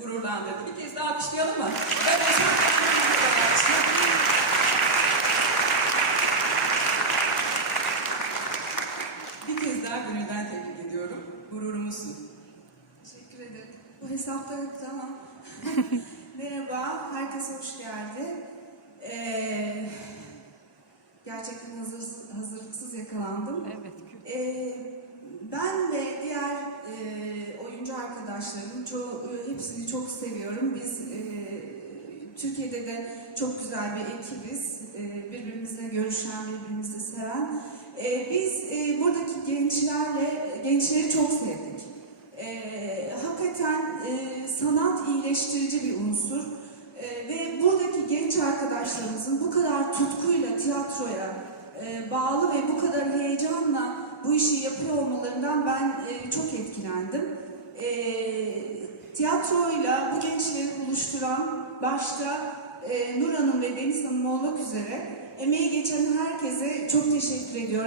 gururlandırdı. Bir kez daha alkışlayalım mı? Ederim. Bir kez daha gönülden tebrik ediyorum. Gururumuzsun. Teşekkür ederim. Bu hesapta yoktu ama. Merhaba, herkes hoş geldi. Ee, gerçekten hazır, hazırlıksız yakalandım. Evet. Ee, ben ve diğer e, oyuncu arkadaşlarım çoğu, e, hepsini çok seviyorum. Biz e, Türkiye'de de çok güzel bir ekibiz. E, birbirimizle görüşen, birbirimizi seven. E, biz e, buradaki gençlerle, gençleri çok sevdik. E, hakikaten e, sanat iyileştirici bir unsur. E, ve buradaki genç arkadaşlarımızın bu kadar tutkuyla tiyatroya e, bağlı ve bu kadar heyecanla bu işi yapıyor olmalarından ben e, çok etkilendim. Tiyatroyla bu gençleri buluşturan başta e, Nur Hanım ve Deniz Hanım olmak üzere emeği geçen herkese çok teşekkür ediyorum.